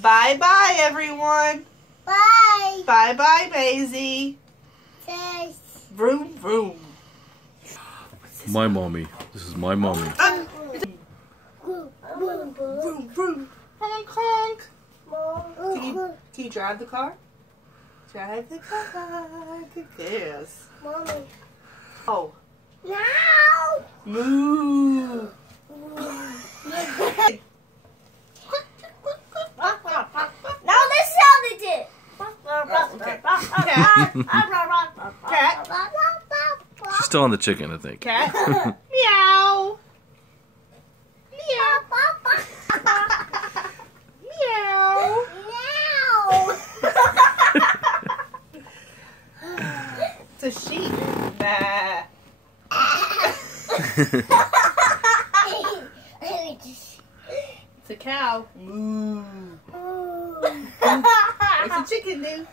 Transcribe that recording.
Bye-bye, everyone. Bye. Bye-bye, Maisie. Yes. Vroom, vroom. My mommy. This is my mommy. Vroom, vroom. Honk, honk. Can you drive the car? Drive the car. Yes. Mommy. Oh. Now. Moo. Now this sounded it. Okay. Cat. Cat. She's still on the chicken, I think. Cat. Meow. Meow. Meow. It's a sheep. Bah. It's a cow. Moo. What's a chicken do?